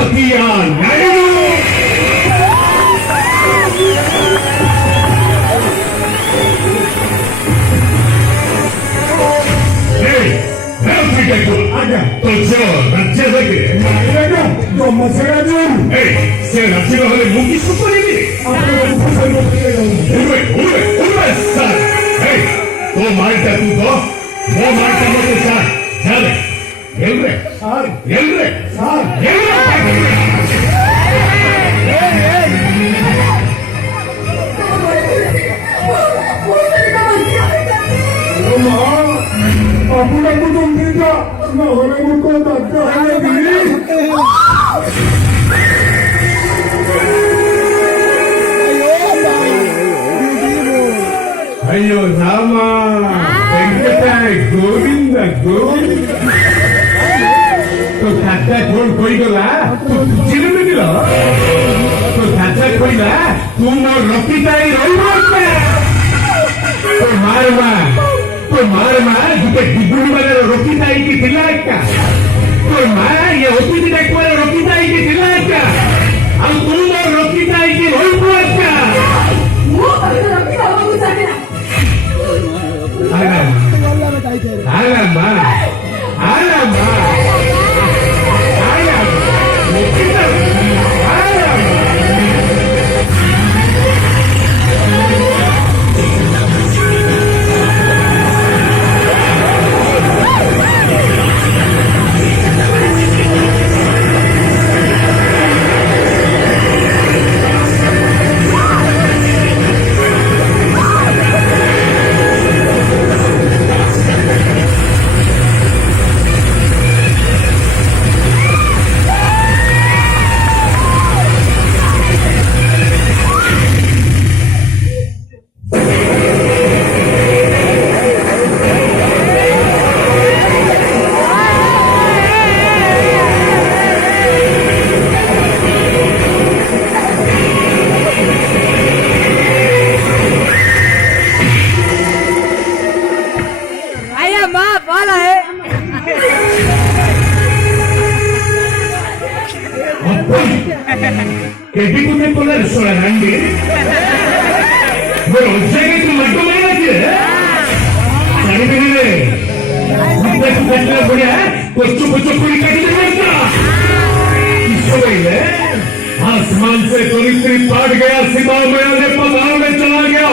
Patia Naidu. Hey, help me get good. तो जो राज्य लगे मारेगा तो मसेगा नहीं Hey, से राज्य का हमें मुंगी सुपरी भी आपको फसल को पीएगा उड़वे सर Hey, तो मारता तू तो वो मारता मत सर चले एल्रे सार एल्रे सार अपना कुटुंब देखा ना होने मुझको धक्का है भी अयो रामा वेंकटाय गोविंद गोविंद तो खाता कौन कोई गला तो चिल में दिलो तो खाता कोई ला तुम और रफीताई रही बोलते तो मारमा जुटे डिबुड़ी वाले रफीताई की दिला का तो मारा ये ओपीडी डेक वाले रफीताई की दिला का अब तुम और रफीताई की रही बोलते वो अभी तो रखी था वो गुस्सा के ना Alama. आया माँ पाला है Che di come colare sola Randy? Bro, sai che tu ma come la dire? Sai bene. Questo bello buona, questo con i cadi di merda. इससे आसमान से तो निकली पाट गया सिमा में पताल में चला गया